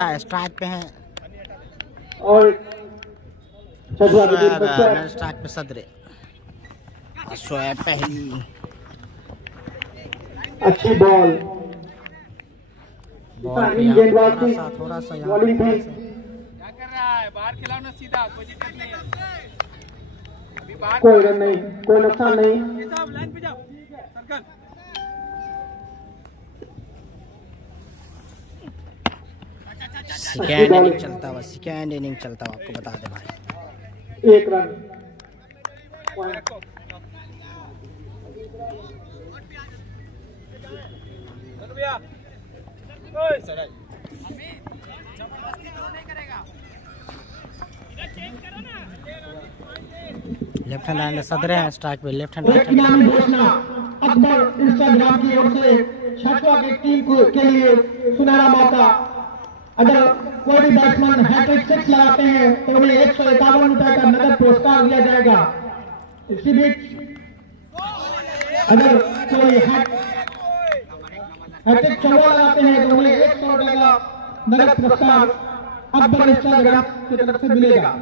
Strike पे हैं और स्ट्राइक पे सदरे शोएब पहली अच्छी बॉल थोड़ा सा बॉलिंग थी। क्या कर रहा है? बाहर खिलाओ ना सीधा, कोई दिक्कत नहीं है। अभी बाहर कोई रन नहीं, कोई नुकसान नहीं। साहब लाइन पे जाओ, सर्कल। सेकेंड इनिंग चलता हुआ आपको बता दे भाई। एक रन भैया लेफ्ट हैंड सदरे हैं स्ट्राइक पे लेफ्ट हैंड एक इनामी घोषणा अकबर इंस्टाग्राम की ओर से छठवा की टीम के लिए सुनहरा मौका। अगर कोई भी बैट्समैन हैट्रिक 6 लगाते हैं तो उन्हें 151 रुपए का नगद पुरस्कार दिया जाएगा। इसी बीच अगर कोई हैट्रिक 14 लगाते हैं तो उन्हें 100 रुपए का नगद पुरस्कार अकबर इंस्टाग्राम की तरफ से मिलेगा।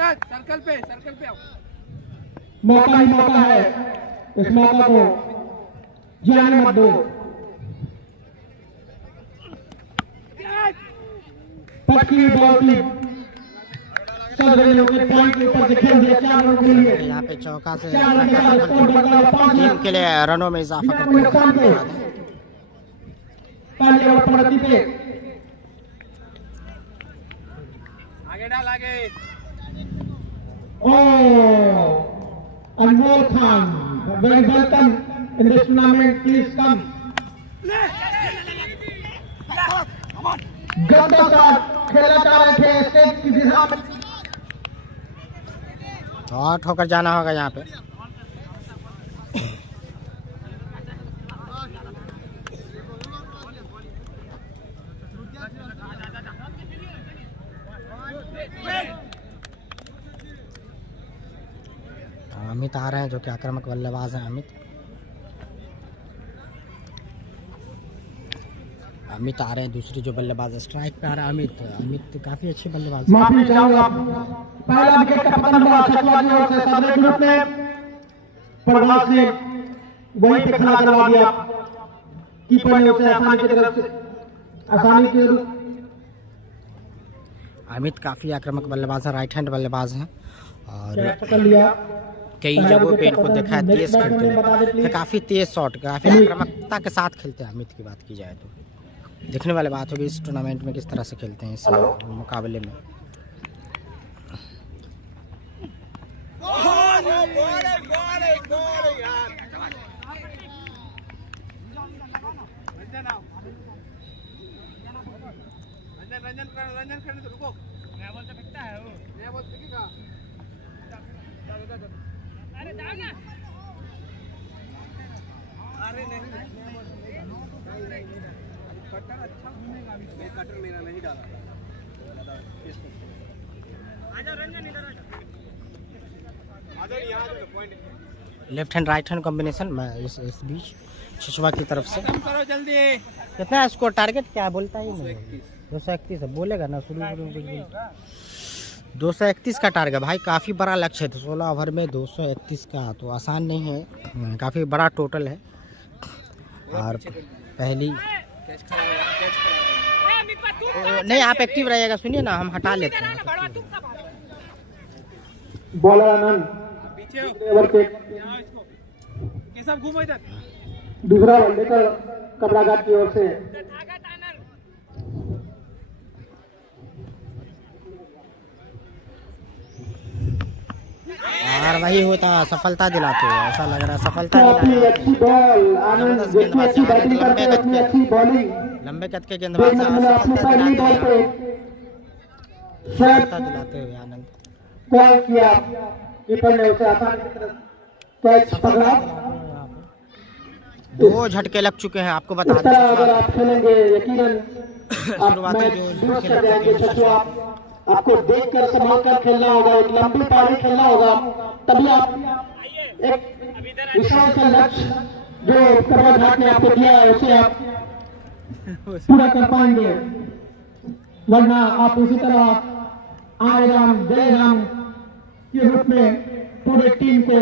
सर्कल पे आओ। मौका ही मौका है, इस मौका को जाने मत दो। पक्की बॉल की सदर ने पॉइंट के ऊपर से खेल दिया 4 रनों के लिए। यहाँ पे चौका से 4 रन का स्कोर बदला 5 टीम के लिए रनों में इजाफा करते हैं। पहले ओवर प्रगति पे आगे डाल आगे। Anmol Khan, very welcome in this tournament. Please come. गंदा शॉट खेलना चाह रहे थे स्टेट की दिशा में। आउट होकर जाना होगा यहाँ पे। अमित आ रहे हैं जो कि आक्रामक बल्लेबाज हैं। अमित आ रहे हैं, दूसरी जो बल्लेबाज है स्ट्राइक पे आ रहा है अमित काफी अच्छे बल्लेबाज हैं। माफी चाहूंगा, पहला विकेट का पतन हुआ छठवा की ओर से सदर ग्रुप में। प्रभास ने वहीं पे खड़ा करवा दिया, कीपर ने उसे आसानी की अमित काफी आक्रामक बल्लेबाज है, राइट हैंड बल्लेबाज हैं और पकड़ लिया। कई जगहों पे इनको देखा है तेज खेलते हैं, काफी तेज शॉट, काफी आक्रामकता के साथ खेलते हैं अमित की बात की जाए तो। देखने वाली बात होगी इस टूर्नामेंट में किस तरह से खेलते हैं इस मुकाबले में। रंजन करने तो रुको, नया बॉल से फेंकता है वो, नया बॉल फेंकेगा। अरे जाओ ना। अरे नहीं, कटर अच्छा घूमेगा अभी। मैं कटर मेरा नहीं डाला। आजा रंजन इधर आजा यहाँ आ point. Left hand right hand combination में इस बीच शिशवा की तरफ से। करो जल्दी। कितना है स्कोर? टारगेट क्या बोलता ही नहीं। 231 है, बोलेगा ना शुरू में कुछ। 231 का टारगेट भाई, काफ़ी बड़ा लक्ष्य है। 16 ओवर में 231 का तो आसान नहीं है, काफ़ी बड़ा टोटल है। और पहली नहीं, आप एक्टिव रहिएगा। सुनिए ना, हम हटा लेते हैं। बॉलर आनंद पीछे ओवर के कैसा घूमो इधर। दूसरा बॉल लेकर कपड़ाघाट की ओर से और वही होता, सफलता दिलाते हो, ऐसा लग रहा है सफलता काफी दिलाते अच्छी बॉल आनंद, जितनी अच्छी बैटिंग करते हैं उतनी अच्छी बॉलिंग। लंबे कद के गेंदबाज से अपनी सफलता पहली बॉल दिलाते पे हुए आनंद कॉल किया, कीपर ने उसे आसानी की तरफ कैच पकड़ा। 2 झटके लग चुके हैं आपको बता इस तरह अगर दें। आप खेलेंगे यकीनन आप शुरुआती मैच जो लूज कर जाएंगे। छठवा आपको देखकर संभाल कर खेलना होगा, एक लंबी पारी खेलना होगा, तभी आप एक विशाल सा लक्ष्य जो कपड़ाघाट ने आपको दिया है उसे आप पूरा कर पाएंगे। वरना आप इसी तरह आए राम जय राम के रूप में पूरे टीम को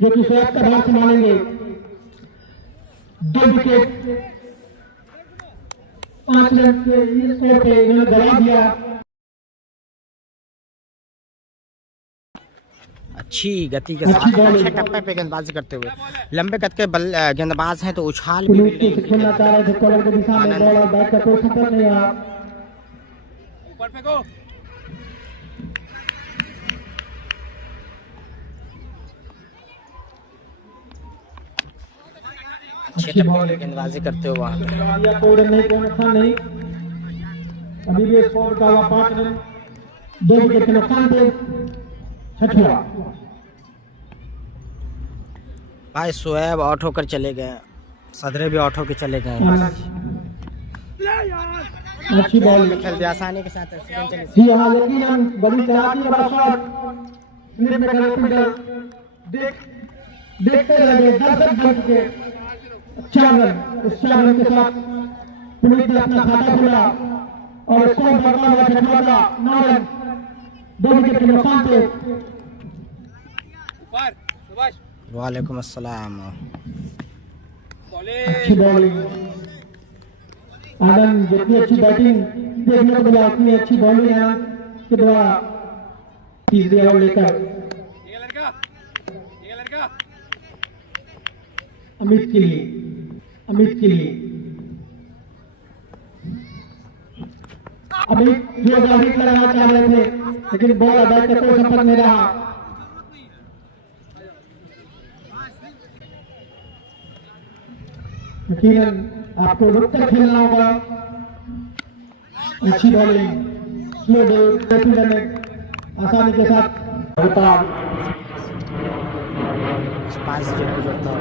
जो कि शोएब का भाग संभालेंगे। 2 विकेट 5 रन के स्कोर पे इन्होंने दबा दिया। अच्छी गति के साथ अच्छे टप्पे पे गेंदबाजी करते हुए लंबे कद के गेंदबाज हैं तो उछाल भी मिल रही खेलना चाह रहे थे कवर के दिशा में, बॉल और बैट का कोई सफर नहीं रहा। ऊपर फेंको। अच्छे टप्पे पे गेंदबाजी करते हुए वहां पे कोई रन नहीं, कोई नुकसान नहीं। अभी भी स्कोर का हुआ 5 रन, 2 विकेट के नुकसान पे। छठवा भाई शोएब आउट होकर चले गए, सदरे भी आउट होकर चले गए। अच्छी बॉल खेल दिया आसानी के साथ। जी हाँ, यकीनन बड़ी चलाकी वाला शॉट स्लिप में करे फील्डर देखते लगे, दर्शक बन के 4 रन। इस 4 रन के साथ पुनीत ने अपना खाता खोला और स्कोर बढ़ा हुआ छठवा का 9 रन, 2 विकेट के नुकसान पे। ऊपर सुभाष। वालेकुम अस्सलाम। अच्छी बॉलिंग आनंद, जितनी अच्छी बैटिंग देखने को मिला उतनी अच्छी बॉलिंग है के द्वारा तीसरे ओवर लेकर ये लड़का अमित के लिए अमित जो बॉलिंग लगाना चाह रहे थे लेकिन बॉल और बैट का कोई संपर्क नहीं रहा। यकीनन आपको रुक कर खेलना होगा। अच्छी बॉलिंग स्लो फील्डर ने आसानी के साथ होता। स्पाइस जो गुजरता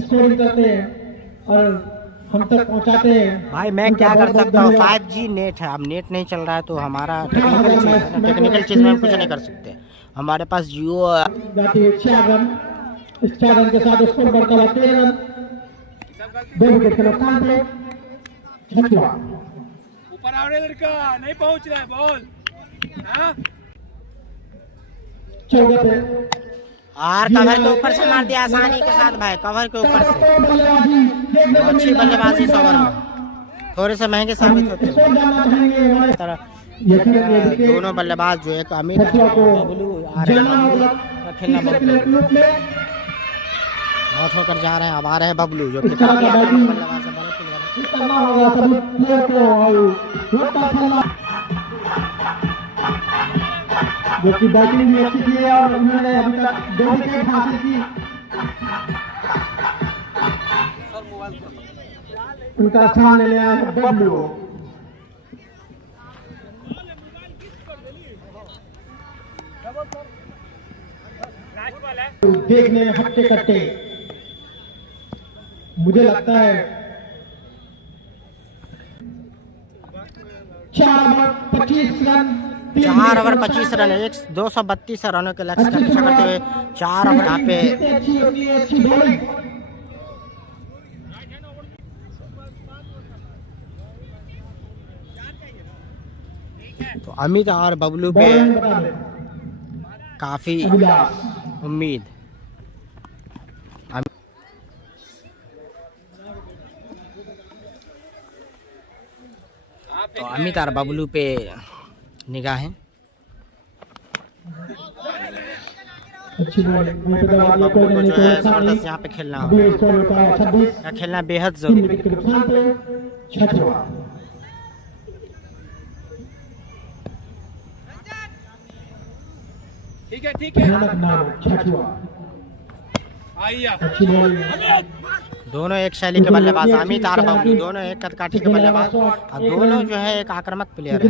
स्कोरिंग करते हैं और हम तक पहुंचाते हैं। भाई मैं क्या कर सकता हूँ, 5G नेट है, अब नेट नहीं चल रहा है तो हमारा टेक्निकल चीज है ना, टेक्निकल चीज में हम कुछ नहीं कर सकते। हमारे पास जियो 4 रन, इस 4 रन के साथ स्कोर बढ़ता हुआ 13 रन, 2 विकेट के नुकसान पे। छठवा ऊपर आ रहा लड़का, नहीं पहुंच रहा है बॉल। हाँ 14 पे और कवर के ऊपर से मार दिया आसानी के साथ भाई, कवर के ऊपर से। अच्छी बल्लेबाजी इस ओवर में, थोड़े से महंगे साबित होते हैं तरह। दोनों बल्लेबाज जो एक अमित बबलू आ रहे हैं, खेलना बहुत आउट होकर जा रहे हैं। अब आ रहे हैं बबलू जो कि काफी आक्रामक बल्लेबाज है, जो कि बैटिंग भी अच्छी की है और उन्होंने अभी तक 2 विकेट हासिल की। उनका स्थान ले लिया है बबलू। देखने में हट्टे कट्टे, मुझे लगता है 4 ओवर 25 रन, 4 ओवर 25 रन, 232 रनों के लक्ष्य का पीछा करते हुए 4 ओवर यहाँ पे। अच्छी बॉलिंग तो अमित और बबलू पे काफी उम्मीद। तो अमित और बबलू पे निगाहें। अच्छी बॉलिंग बबलू को जो है जबरदस्त यहाँ पे खेलना होगा, खेलना बेहद जरूरी है। ठीक है दोनों एक शैली के बल्लेबाज, अमित और बबलू दोनों एक कदकाठी के बल्लेबाज और दोनों जो है एक आक्रामक प्लेयर है।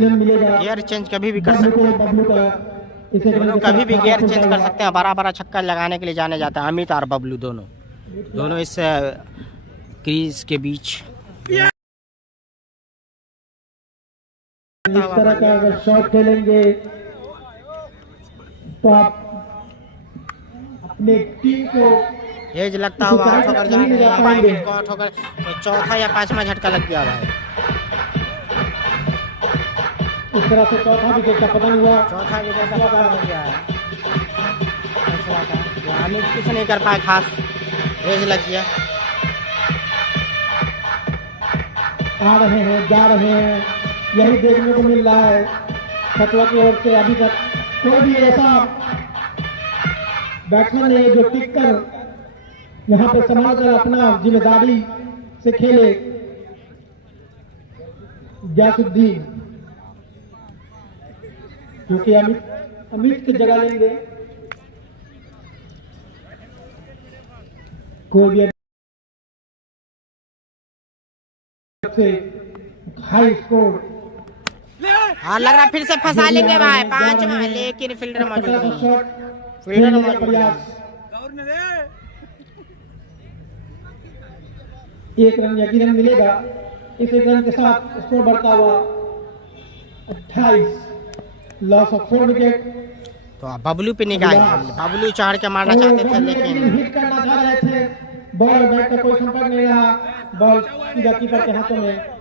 गियर चेंज कभी भी कर सकते हैं, दोनों कभी भी गियर चेंज कर सकते हैं। बड़ा बड़ा छक्का लगाने के लिए जाने जाता है अमित और बबलू, दोनों इस क्रीज के बीच इस तरह का अगर शॉट खेलेंगे तो आप अपने टीम को एज लगता हुआ ठोकर जा रहे हैं भाई, को ठोकर तो चौथा या पांचवा झटका लग गया भाई। इस तरह से चौथा विकेट का पतन हुआ। चौथा विकेट का पतन हो गया है अमित, कुछ नहीं कर पाए खास, एज लग गया। आ रहे हैं, जा रहे हैं, यही देखने को मिल रहा है खतवा की ओर से। अभी तक कोई भी ऐसा बैट्समैन नहीं जो टिक कर यहाँ पे संभाल कर अपना जिम्मेदारी से खेले। गयासुद्दीन क्योंकि अमित की जगह लेंगे। कोई भी हाई स्कोर हाँ लग रहा फिर से फंसा लेंगे भाई पांचवा, लेकिन फील्डर मौजूद नहीं, फील्डर मौजूद नहीं। एक रन यकीनन मिलेगा। इस एक रन के साथ स्कोर बढ़ता हुआ 28, लॉस ऑफ 4 विकेट। तो बबलू पे निगाह, बबलू चार के मारना चाहते थे लेकिन हिट करना चाह रहे थे, बॉल और बैट का कोई संपर्क नहीं रहा, बॉल सीधा कीपर के हाथों में।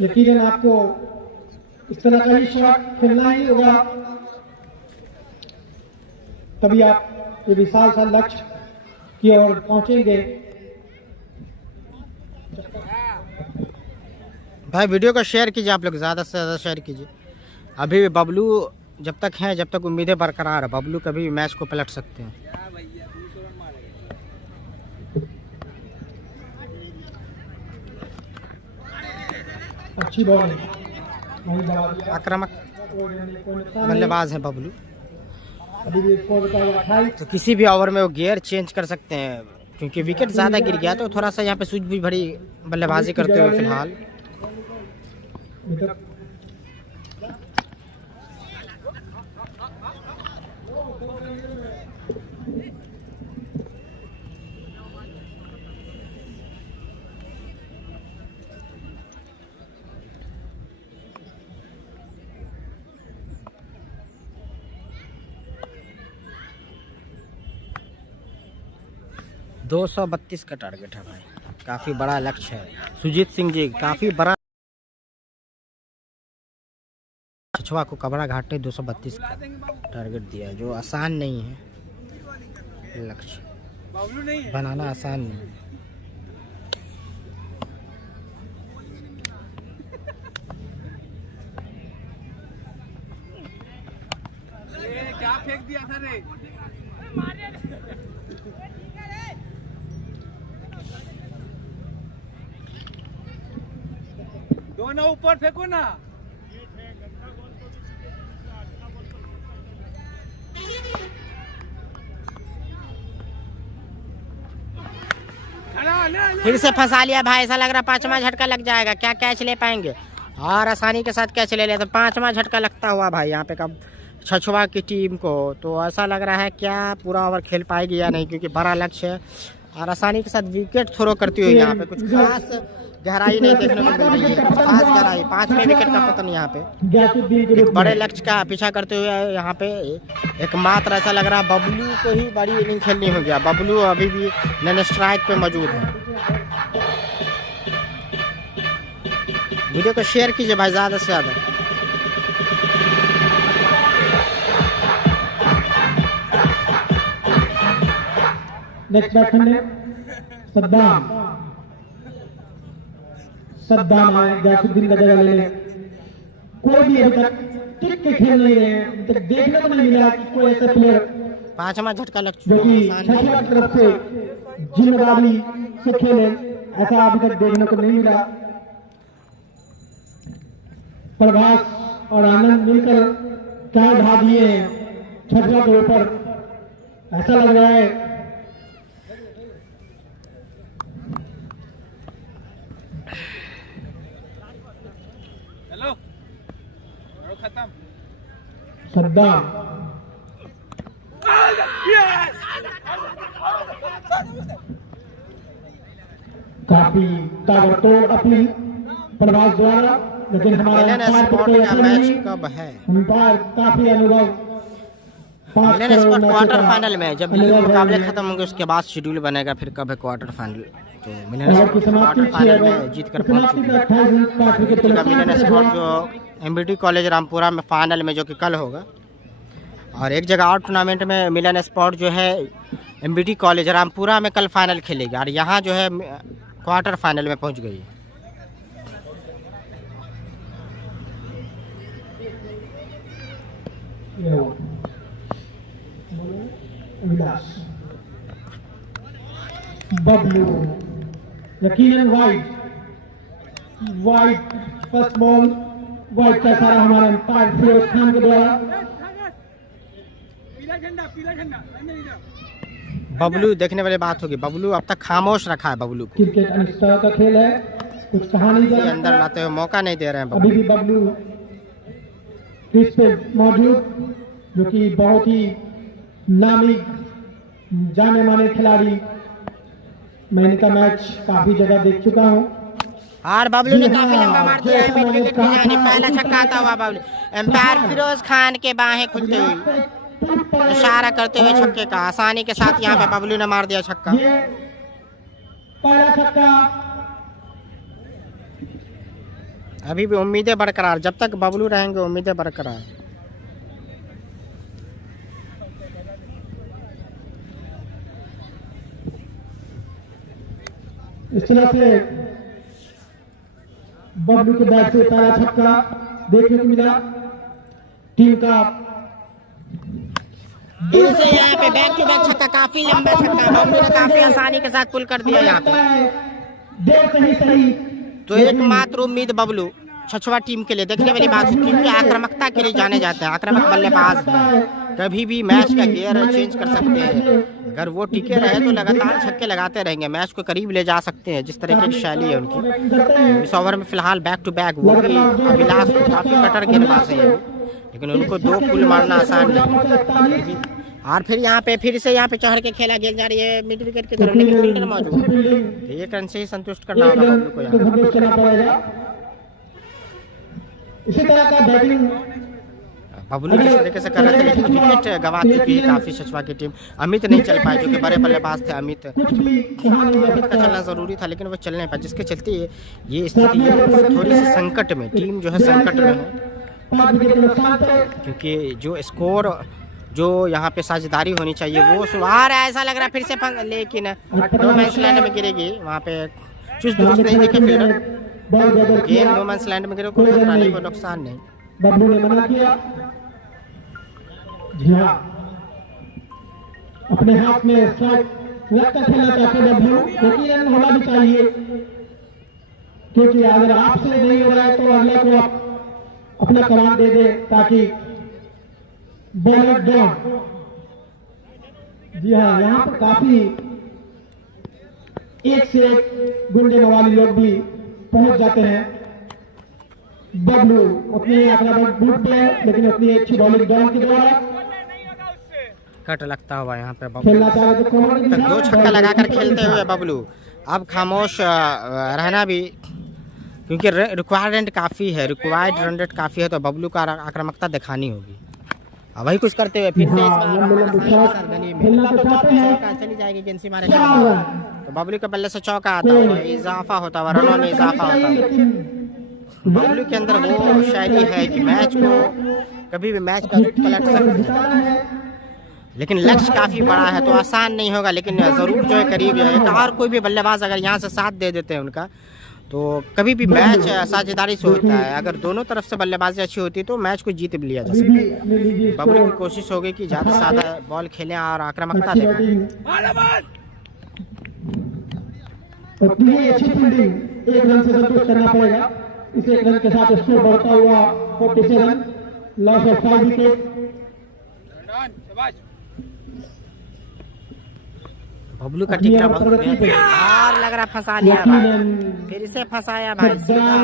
यकीनन आपको इस तरह का ही शॉट खेलना ही होगा, तभी आप ये विशाल सा लक्ष्य की ओर पहुंचेंगे। भाई वीडियो को शेयर कीजिए, आप लोग ज़्यादा से ज़्यादा शेयर कीजिए। अभी बबलू जब तक हैं, जब तक उम्मीदें बरकरार है, बबलू कभी भी मैच को पलट सकते हैं। अच्छी बॉलिंग, आक्रामक बल्लेबाज है बबलू। अभी भी स्कोर बचा हुआ 28। तो किसी भी ओवर में वो गियर चेंज कर सकते हैं, क्योंकि विकेट ज़्यादा गिर गया तो थोड़ा सा यहाँ पे सूझबूझ भरी बल्लेबाजी करते हुए फिलहाल। दो 232 का टारगेट है भाई, काफ़ी बड़ा लक्ष्य है। सुजीत सिंह जी काफ़ी बड़ा छछवा को कबरा घाट ने 232 का टारगेट दिया है, जो आसान नहीं है। लक्ष्य बनाना आसान नहीं है। क्या फेंक दिया था रे? दोनों ऊपर फेंको ना। फिर से फंसा लिया भाई, ऐसा लग रहा पांचवा झटका लग जाएगा। क्या कैच ले पाएंगे? और आसानी के साथ कैच ले लिया, तो पांचवा झटका लगता हुआ भाई यहाँ पे कब छछवा की टीम को। तो ऐसा लग रहा है क्या पूरा ओवर खेल पाएगी या नहीं, क्योंकि बड़ा लक्ष्य है और आसानी के साथ विकेट थ्रो करती हुई यहाँ पे कुछ खास गहराई नहीं देखने को मिल रही है। खास गहराई, 5वें विकेट का पतन यहाँ पे एक बड़े लक्ष्य का पीछा करते हुए यहाँ पे एकमात्र ऐसा लग रहा है बबलू को ही बड़ी इनिंग खेलनी हो गया। बबलू अभी भी नॉन स्ट्राइक पे मौजूद है। वीडियो को शेयर कीजिए भाई ज़्यादा से ज़्यादा। नेक्स्ट बैट्समैन है सद्दाम है गयासुद्दीन का जगह लेने। कोई भी अभी तक टिक के खेल नहीं रहे हैं, अभी तक देखने को नहीं मिला कि कोई ऐसा प्लेयर पांचवा झटका लग जो कि छठवीं तरफ से जिम्मेदारी से खेले, ऐसा अभी तक देखने को नहीं मिला। प्रभास और आनंद मिलकर क्या ढा दिए हैं छठवा के ऊपर, ऐसा लग रहा है। चलो खत्म। सद्दाम काफी काफी ताबड़तोड़ अपील प्रभास द्वारा, लेकिन हमारे मिलन अंपायर को स्पोर्ट कोई का असर मैच नहीं। कब है? अंपायर काफी अनुभव, 5 मिलन करोड़ स्पोर्ट मैचों क्वार्टर का फाइनल में, जब लीग अनुभव मुकाबले है। खत्म होंगे उसके बाद शेड्यूल बनेगा फिर कब है क्वार्टर फाइनल। तो मिलन ओवर की स्पोर्ट समाप्ति क्वार्टर 6 फाइनल ओवर, में जीत कर पहुंच समाप्ति चुकी का है। 28 रन का विकेट के मिलन नुकसान स्पोर्ट से जो एमबीटी कॉलेज रामपुरा में फाइनल में, जो कि कल होगा, और एक जगह और टूर्नामेंट में मिलन स्पोर्ट जो है एमबीटी कॉलेज रामपुरा में कल फाइनल खेलेगी, और यहाँ जो है क्वार्टर फाइनल में पहुंच गई है। विलास बबलू यकीनन वाइट फर्स्ट बॉल वाइट का सारा हमारे अंपायर फिरोज खान के द्वारा। पीला झंडा अंदर इधर। बबलू देखने वाली बात होगी, बबलू अब तक खामोश रखा है बबलू को, क्रिकेट अनिश्चितता का खेल है, कुछ कहानी ये अंदर लाते हुए मौका नहीं दे रहे हैं अभी बबलू। भी बबलू क्रीज पे मौजूद, जो कि बहुत ही नामी जाने माने खिलाड़ी। मैं इनका मैच काफी जगह देख चुका हूँ। और बबलू ने काफी लंबा मार दिया है, मिड विकेट पे जाने पहला छक्का आता हुआ बबलू। एम्पायर फिरोज खान के बाहें खुलते हुए इशारा करते हुए छक्के का आसानी के साथ यहाँ पे बबलू ने मार दिया छक्का। ये पहला छक्का। अभी भी उम्मीदें बरकरार, जब तक बबलू रहेंगे उम्मीदें बरकरार। इस तरह से बबलू के बैट से पहला छक्का देखने को मिला। टीम का दिल से यहाँ पे बैक टू बैक छक्का, काफी लंबा छक्का, बबलू ने काफी आसानी के साथ पुल कर दिया यहाँ पे। देर सही सही तो एकमात्र उम्मीद बबलू छछवा टीम के लिए देखने वाली बात है, क्योंकि आक्रामकता के लिए जाने जाते हैं, आक्रामक बल्लेबाज हैं, कभी भी मैच का गियर चेंज कर सकते हैं। अगर वो टिके रहे तो लगातार छक्के लगाते रहेंगे, मैच को करीब ले जा सकते हैं, जिस तरीके की शैली है उनकी। इस ओवर में फिलहाल बैक टू बैक वो भी अभिलाष काफी कटर गेंदबाज है, लेकिन उनको 2 पुल मारना आसान नहीं। और फिर यहाँ पे चढ़ के खेला गेंद जा रही है मिड विकेट की तरफ, लेकिन फील्डर मौजूद है, तो 1 रन से ही संतुष्ट करना होगा बबलू को यहाँ। संतुष्ट करना पड़ेगा। इसी तरह का बैटिंग बबलू जिस तरीके से कर रहे थे, लेकिन विकेट गवा चुकी है काफी छछवा की टीम। अमित नहीं चल पाए, जो कि बड़े बल्लेबाज थे अमित। कुछ भी कहा नहीं जा अमित का सकता। चलना जरूरी था, लेकिन वो चल नहीं पाया, जिसके चलते ये स्थिति थोड़ी सी संकट में, टीम जो है संकट में है। 5 विकेट के नुकसान पर क्योंकि जो स्कोर जो यहाँ पे साझेदारी होनी चाहिए वो शुरुआत है, ऐसा लग रहा है फिर से लेकिन नो मैंस लैंड में गिरेगी। वहाँ पे चुस्त दुरुस्त नहीं दिखे फील्डर, बॉल गदर गेंद किया। नो मैंस लैंड में गिरे, कोई खतरा नहीं, कोई नुकसान नहीं। बबलू ने मना किया। जी हाँ, अपने हाथ में स्ट्राइक रख कर खेलना चाहते बबलू, यकीनन होना भी चाहिए, क्योंकि अगर आपसे नहीं हो रहा है तो अगले को आप अपना कमान दे दे, ताकि बॉलर डाउन। जी हाँ, यहाँ पर काफी एक से एक गुंडे मवाली लोग भी पहुंच जाते हैं। बबलू अपनी आक्रामक बूट पे, लेकिन अपनी अच्छी बॉलिंग डाउन के द्वारा कट लगता हुआ यहाँ पे बबलू खेलना चाह रहे थे। कौन तक 2 छक्का लगाकर खेलते हुए बबलू अब खामोश रहना भी, क्योंकि रिक्वायरमेंट काफ़ी है, रिक्वायर्ड रन रेट काफ़ी है, तो बबलू का आक्रामकता दिखानी होगी। अब वही कुछ करते हुए फिर से इस बार खेलना तो चाहते हैं। चौका चली जाएगी, गेंद से मारे 4 रन। तो बबलू के बल्ले से चौका आता हुआ, इजाफा होता हुआ, रनों में इजाफा होता हुआ। लेकिन बबलू के अंदर वो शैली है कि मैच को कभी भी मैच का रुख पलट सकते हैं, लेकिन लक्ष्य काफ़ी बड़ा है तो आसान नहीं होगा, लेकिन ज़रूर जो है करीब है। एक और कोई भी बल्लेबाज अगर यहाँ से साथ दे देते हैं उनका, तो कभी भी मैच साझेदारी से होता है। अगर दोनों तरफ से बल्लेबाजी अच्छी होती है तो मैच को जीत भी लिया जा अभी सकता भी अपने लीजिए है। बबलू की स्कोर। कोशिश होगी कि ज़्यादा से ज़्यादा बॉल खेलें और आक्रामकता अच्छी दिखाएं। बैटिंग, उतनी ही अच्छी फील्डिंग, 1 रन से संतुष्ट करना पड़ेगा। इस 1 रन के साथ स्कोर बढ़ता हुआ 47, लॉस ऑफ 5 विकेट। शाबाश। बबलू का टिकना बहुत बढ़िया और लग रहा फंसा लिया भाई, फिर से फंसाया भाई सीधा।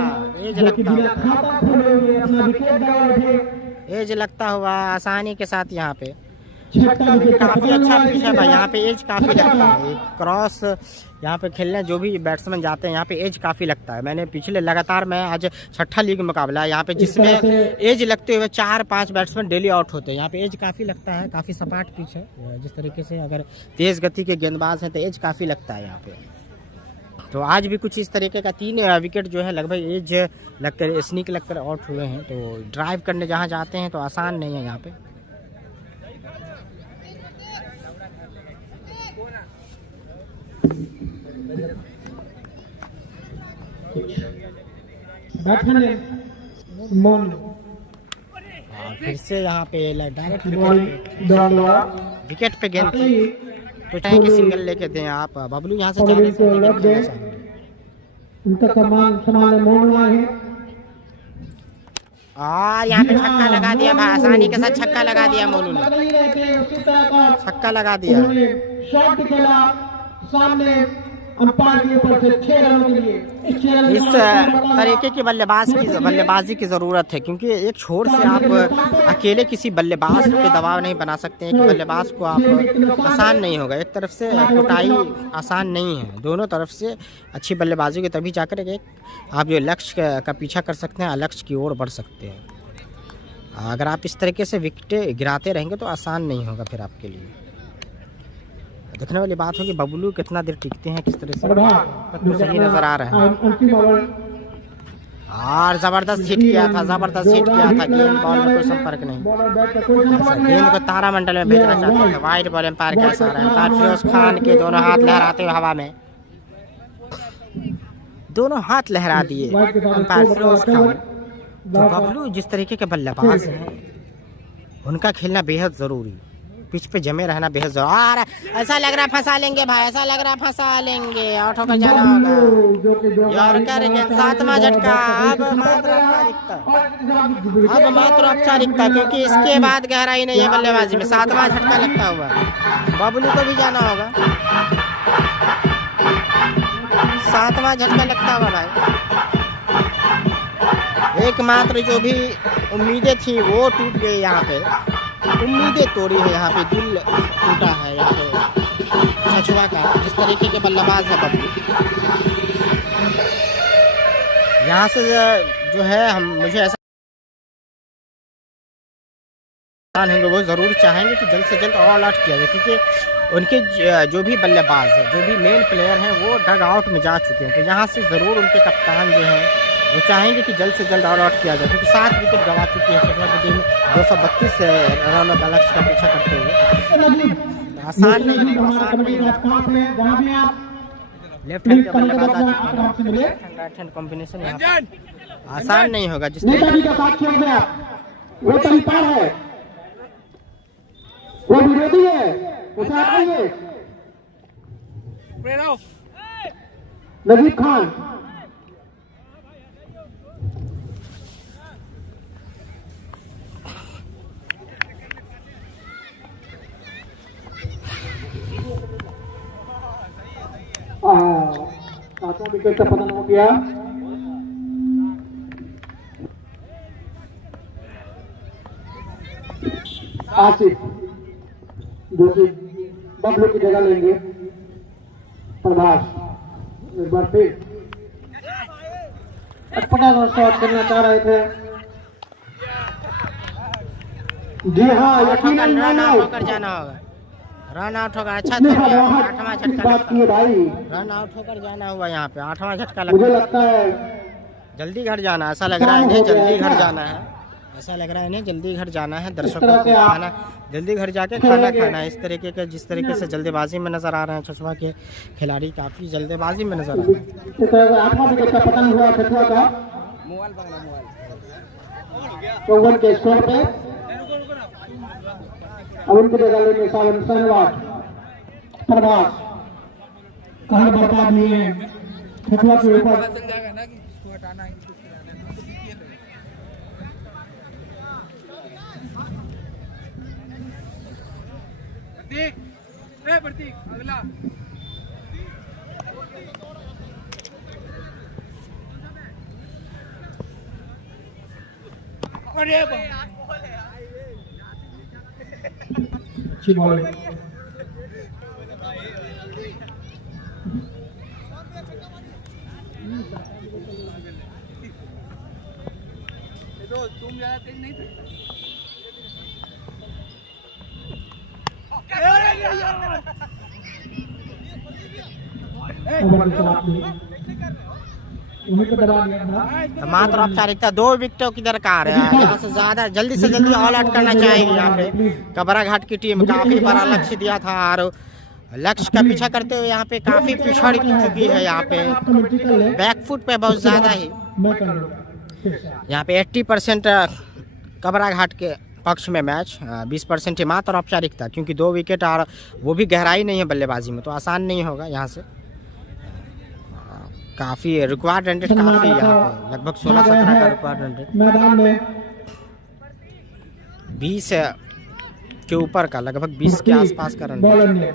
एज जो कि लगता बिना हुआ, खाता खोले हुए अपना विकेट गंवा बैठे। एज लगता हुआ आसानी के साथ यहाँ पे 6वां विकेट का काफी पकड़ने अच्छा वाला पिच है भाई, विकेट यहाँ पे एज काफी लगता है। एक क्रॉस यहाँ पे खेलने जो भी बैट्समैन जाते हैं यहाँ पे एज काफ़ी लगता है। मैंने पिछले लगातार मैं आज 6ठा लीग मुकाबला है यहाँ पे जिसमें एज लगते हुए 4-5 बैट्समैन डेली आउट होते हैं। यहाँ पे एज काफ़ी लगता है, काफ़ी सपाट पिच है। जिस तरीके से अगर तेज़ गति के गेंदबाज हैं तो एज काफ़ी लगता है यहाँ पे। तो आज भी कुछ इस तरीके का 3 विकेट जो है लगभग एज लगकर स्निक लगकर आउट हुए हैं। तो ड्राइव करने जहाँ जाते हैं तो आसान नहीं है यहाँ पे। फिर से यहाँ पे डायरेक्ट विकेट पे गेंद तो चाहे कि सिंगल लेके दें आप। बबलू यहाँ से जाने से और यहाँ पे छक्का लगा दिया भाई, आसानी के साथ छक्का लगा दिया मोनू ने, छक्का लगा दिया। इस तरीके की बल्लेबाजी की ज़रूरत है क्योंकि एक छोर से आप अकेले किसी बल्लेबाज पे दबाव नहीं बना सकते हैं कि बल्लेबाज को आप आसान नहीं होगा। एक तरफ से कुटाई आसान नहीं है, दोनों तरफ से अच्छी बल्लेबाजी की तभी जाकर एक आप जो लक्ष्य का पीछा कर सकते हैं, लक्ष्य की ओर बढ़ सकते हैं। अगर आप इस तरीके से विकेटें गिराते रहेंगे तो आसान नहीं होगा फिर आपके लिए। देखने वाली बात होगी बबलू कितना देर टिकते हैं, किस तरह से तो सही नजर आ रहा है। और जबरदस्त हिट किया था, जबरदस्त हिट किया था। गेंद बॉल में कोई संपर्क नहीं। गेंद को तारामंडल में भेजना चाहते थे। वाइड बॉल एम्पायर कैसा रहा है, एम्पायर फिरोज खान के दोनों हाथ लहराते हुए हवा में, दोनों हाथ लहरा दिए एम्पायर फिरोज खान। तो बबलू जिस तरीके के बल्लेबाज हैं उनका खेलना बेहद ज़रूरी, पिच पे जमे रहना बेहद जरूरी। और ऐसा लग रहा है फंसा लेंगे भाई, ऐसा लग रहा है फंसा लेंगे, आउट होकर जाना होगा। यॉर्कर गेंद 7वां झटका। अब मात्र औपचारिकता क्योंकि इसके बाद गहराई नहीं है बल्लेबाजी में। 7वां झटका लगता हुआ बबलू को भी जाना होगा, 7वां झटका लगता हुआ भाई। एकमात्र जो भी उम्मीदें थी वो टूट गई, यहाँ पे उम्मीदें तोड़ी है, यहाँ पे दिल टूटा है यहाँ पे छछुआ का। जिस तरीके के बल्लेबाज है बबलू, यहाँ से जो है मुझे ऐसा होंगे वो ज़रूर चाहेंगे कि जल्द से जल्द ऑल आउट किया जाए क्योंकि उनके जो भी बल्लेबाज है, जो भी मेन प्लेयर हैं वो डग आउट में जा चुके हैं। तो यहाँ से ज़रूर उनके कप्तान जो हैं वो चाहेंगे कि जल्द से जल्द ऑल आउट किया जाए क्योंकि 7 विकेट गंवा चुकी है छठवां की टीम 232 रनों का लक्ष्य का पीछा करते हुए। आसान नहीं है, आसान नहीं है। लेफ्ट हैंड का बल्लेबाज आ चुके हैं, राइट हैंड कॉम्बिनेशन आसान नहीं होगा। जिस वो विरोधी है, उसे हटाइए। नजीब खान सातवां विकेट का पतन हो गया। आसिफ जो कि बबलू की जगह लेंगे। प्रभास एक बार फिर अटपटा शॉट करना चाह रहे थे। जी हाँ, यकीनन रन आउट होकर जाना होगा, रन आउट होगा। अच्छा था, 8वां झटका रन आउट होकर जाना हुआ यहाँ पे, 8वां झटका मुझे लगता है जल्दी घर जाना, ऐसा लग रहा है इन्हें जल्दी घर जाना है, ऐसा लग रहा है इन्हें जल्दी घर जाना है। दर्शकों को खाना जल्दी घर जाके खाना खाना है। इस तरीके के जिस तरीके से जल्दबाजी में नजर आ रहे हैं छछुआ के खिलाड़ी, काफी जल्दबाजी में नजर आ रहे हैं। 8वां विकेट का पतन हुआ छछुआ का। तो 1 के स्कोर पे अब उनकी जगह लेंगे सहवाग। प्रभास कहाँ बर्बाद नहीं है छछुआ के ऊपर। प्रतीक अगला अच्छी बॉल तो तुम ज्यादा तेज नहीं थे। तो मात्र औपचारिकता 2 विकेटों की दरकार है। यहाँ से ज्यादा जल्दी से जल्दी ऑल आउट करना चाहिए। यहाँ पे कबरा घाट की टीम काफी बड़ा लक्ष्य दिया था और लक्ष्य का पीछा करते हुए यहाँ पे काफी पिछड़ चुकी है। यहाँ पे बैकफुट पे बहुत ज्यादा ही यहाँ पे 80% कबरा घाट के पक्ष में मैच, 20% ही मात्र औपचारिकता, क्योंकि 2 विकेट और वो भी गहराई नहीं है बल्लेबाजी में, तो आसान नहीं होगा। यहाँ से काफी रिक्वायर्ड रन रेट काफी यहाँ पे लगभग 16-17 का रिक्वायर्ड रन रेट, मैदान में 20 के ऊपर का, लगभग 20 के आसपास का रन रेट।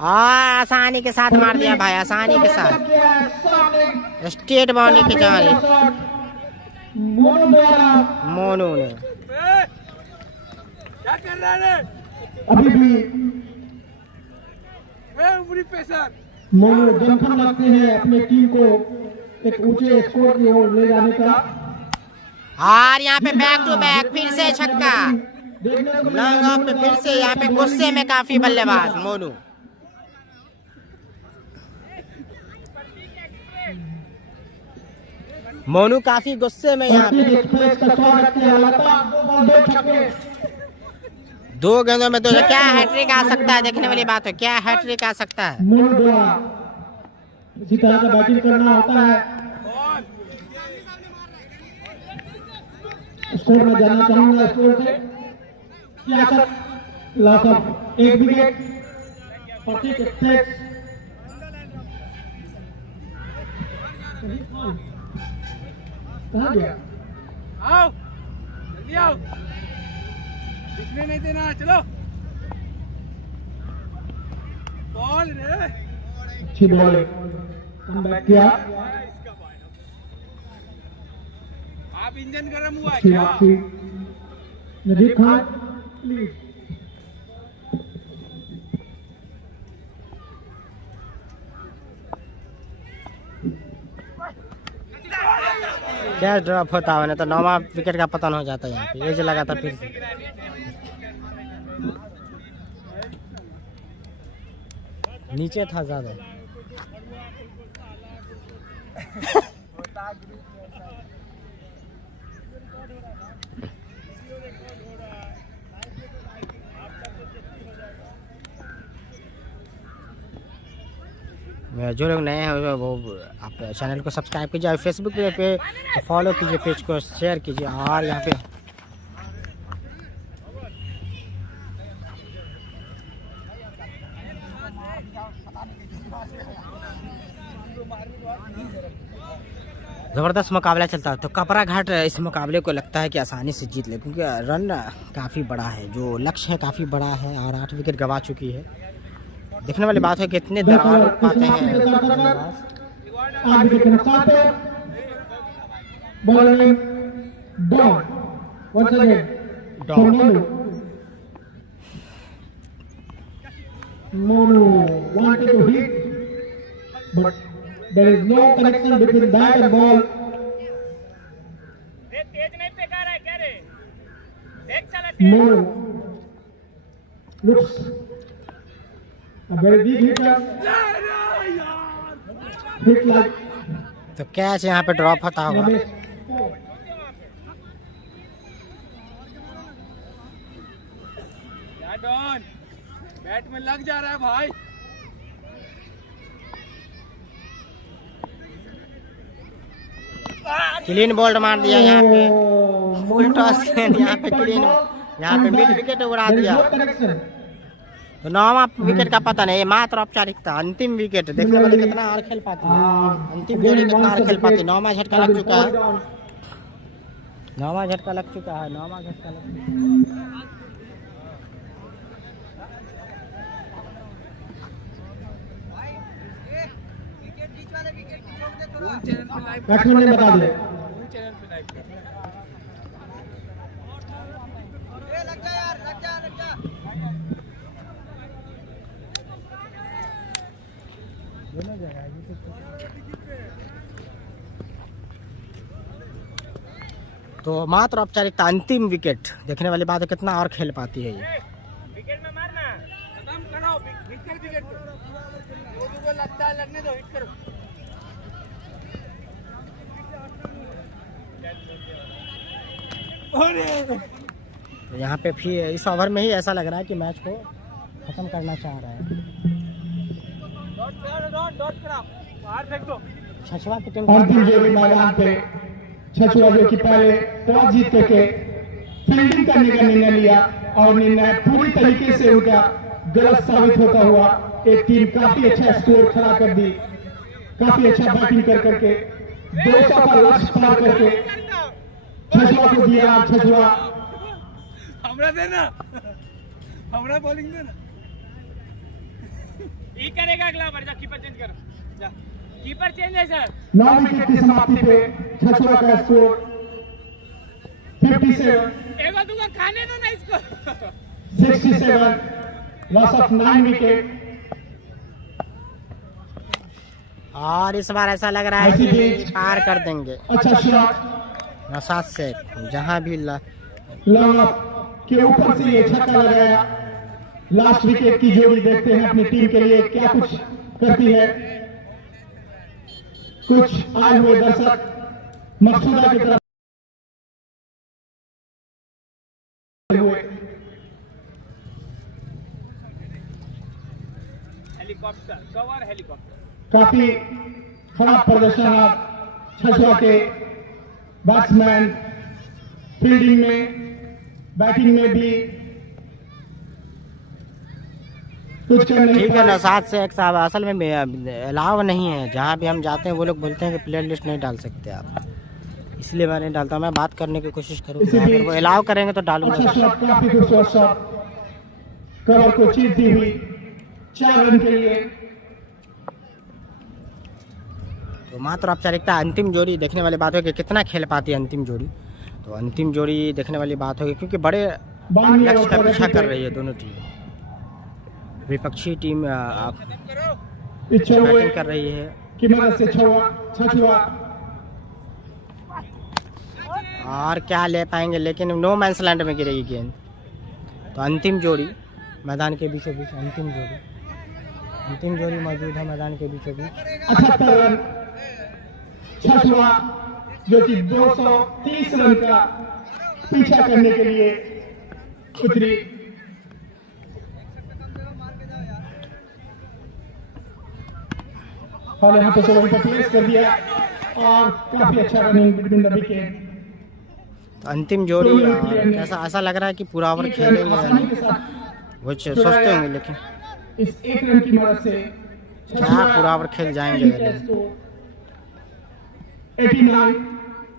आसानी के साथ मार दिया भाई, आसानी के साथ स्टेट बाउंड्री के जा रही मोनू ने। क्या कर रहा है? अभी भी ऊपरी पेसर मोनू दमखम रखते हैं अपनी टीम को एक ऊंचे स्कोर की ओर ले जाने का। और यहाँ पे बैक टू बैक फिर से छक्का, लॉन्ग ऑफ पे फिर से यहाँ पे गुस्से में काफी बल्लेबाज मोनू। मोनू काफी गुस्से में यहाँ पे। 2 गेंदों में 2, क्या हैट्रिक आ सकता है? देखने वाली बात है, क्या हैट्रिक आ सकता है? इसी तरह का बैटिंग करना होता है। स्कोर में जाना चाहूंगा, स्कोर से loss of 1 wicket, Prateek express. कहाँ गया? आओ जल्दी आओ, दिखने नहीं देना। चलो बॉल रे, अच्छी बॉल कम बैक किया। आप इंजन गर्म हुआ है अच्छी क्या? वापसी नजीब खान प्लीज। क्या ड्रॉप होता है ना, तो 9वां विकेट का पतन हो जाता है। यहाँ पे एज लगा था फिर से। नीचे था ज्यादा। जो लोग नए हैं वो आप चैनल को सब्सक्राइब कीजिए, फेसबुक पे फॉलो कीजिए, पेज को शेयर कीजिए। और यहाँ पे ज़बरदस्त मुकाबला चलता है। तो कपरा घाट इस मुकाबले को लगता है कि आसानी से जीत ले, क्योंकि रन काफ़ी बड़ा है, जो लक्ष्य है काफ़ी बड़ा है और 8 विकेट गंवा चुकी है। देखने वाली बात है कि इतने दरार पाते हैं। Mono wanted to hit, but there is no connection between bat and ball. तेज नहीं फेंका रहा है क्या रे? देख साला Mono looks a very big hitter. Hit like तो कैच यहाँ पे ड्रॉप होता होगा। Ramesh. क्या डॉन बैट में लग जा रहा है भाई। क्लीन बोल्ड मार दिया यहाँ पे, फुल टॉस यहाँ पे क्लीन, यहाँ पे मिड विकेट उड़ा दिया। तो 9वां विकेट का पता नहीं, मात्र औपचारिकता। अंतिम विकेट देखने वाले कितना और खेल पाते हैं, अंतिम जोड़ी कितना और खेल पाते हैं। 9वां झटका लग चुका है, 9वां झटका लग चुका है, 9वां झटका लग चुका है। चैनल पे लाइव बैट्समैन ने बता दिया। चैनल पे लाइव कर तो मात्र औपचारिकता अंतिम विकेट देखने वाली बात है, कितना और खेल पाती है ये। विकेट में मारना, खत्म करो, विकेट विकेट को लगता है, लगने दो, हिट करो। तो यहाँ पे फिर इस ओवर में ही ऐसा लग रहा है कि मैच को खत्म करना चाह रहा है। बाहर फेंक दो। छछवा की टीम अंतिम जोड़ी मैदान पे छछुआ जो कि पहले टॉस जीत के फील्डिंग करने का निर्णय लिया और निर्णय पूरी तरीके से उनका गलत साबित होता हुआ एक टीम काफी अच्छा स्कोर खड़ा कर दी, काफी अच्छा बैटिंग कर करके 200 का लक्ष्य पार करके छछुआ को दिया। छछुआ हमरा देना, हमरा बॉलिंग देना। ये करेगा अगला बार, जा कीपर चेंज कर, जा कीपर चेंज है सर। 9 विकेट की समाप्ति पे छछुआ का स्कोर 57, एगो दूगो खाने दो ना इसको। 67, लॉस ऑफ 9 विकेट। और इस बार ऐसा लग रहा है कि पार कर देंगे। अच्छा शॉट नौशाद से जहां भी लॉन्ग ऑफ के ऊपर से ये छक्का लगाया। लास्ट विकेट की जोड़ी देखते हैं अपनी टीम के लिए क्या कुछ करती है। कुछ आए हुए दर्शक मकसूदा की तरफ हुए। Helicopter cover, helicopter. काफी खराब प्रदर्शन आप छछुआ के बैट्समैन फील्डिंग में, बैटिंग में भी कुछ कर नहीं ठीक है। पाए। नौशाद से एक साहब असल में अलाव नहीं है, जहाँ भी हम जाते हैं वो लोग बोलते हैं कि प्लेयर लिस्ट नहीं डाल सकते आप, इसलिए मैं नहीं डालता। मैं बात करने की कोशिश करूँगा, अगर वो अलाव करेंगे तो डालूंगा। अच्छा शॉट, काफी खूबसूरत शॉट, कवर को चीरती हुई 4 रन के लिए। तो मात्र औपचारिकता अंतिम जोड़ी देखने वाली बात है कि कितना खेल पाती है अंतिम जोड़ी। तो अंतिम जोड़ी देखने वाली बात होगी, क्योंकि बड़े लक्ष्य का पीछा कर रही है दोनों टीम। विपक्षी टीम बैटिंग कर रही है की मदद से छछुआ और क्या ले पाएंगे, लेकिन नो मैंस लैंड में गिरेगी गेंद। तो अंतिम जोड़ी मैदान के बीचों बीच, अंतिम जोड़ी मौजूद है मैदान के बीचों बीच। 78 रन छछुआ जो कि 230 रन का पीछा करने के लिए उतरी। और यहाँ पे वहीं पर प्लेस कर दिया और काफी अच्छा रनिंग बिटवीन द विकेट। तो अंतिम जोड़ी कैसा ऐसा लग रहा है कि पूरा ओवर खेलेंगे या नहीं, वो सोचते होंगे, लेकिन इस 1 रन की मदद से क्या पूरा ओवर खेल जाएंगे या नहीं। 89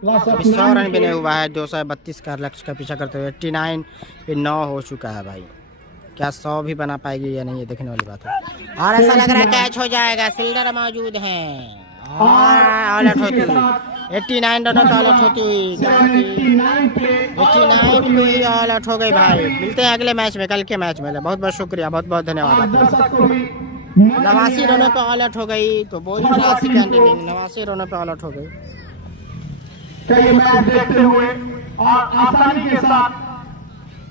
लॉस ऑफ अभी 100 रन भी नहीं हुआ है 232 का लक्ष्य का पीछा करते हुए। 89 पे 9 हो चुका है भाई, क्या 100 भी बना पाएगी या नहीं, ये देखने वाली बात है। और ऐसा लग रहा है कैच हो जाएगा, फील्डर मौजूद हैं और ऑल आउट होती हुई 89 रनों पे ऑल आउट होती हुई 89 पे ऑल आउट हो गई भाई। मिलते हैं अगले मैच में, कल के मैच में। बहुत बहुत शुक्रिया, बहुत बहुत धन्यवाद आपका। 89 रनों पे ऑल आउट हो गई, तो बोल रहा सेकंड इनिंग 89 रनों पे ऑल आउट हो गई। कई मैच देखते हुए और आसानी के साथ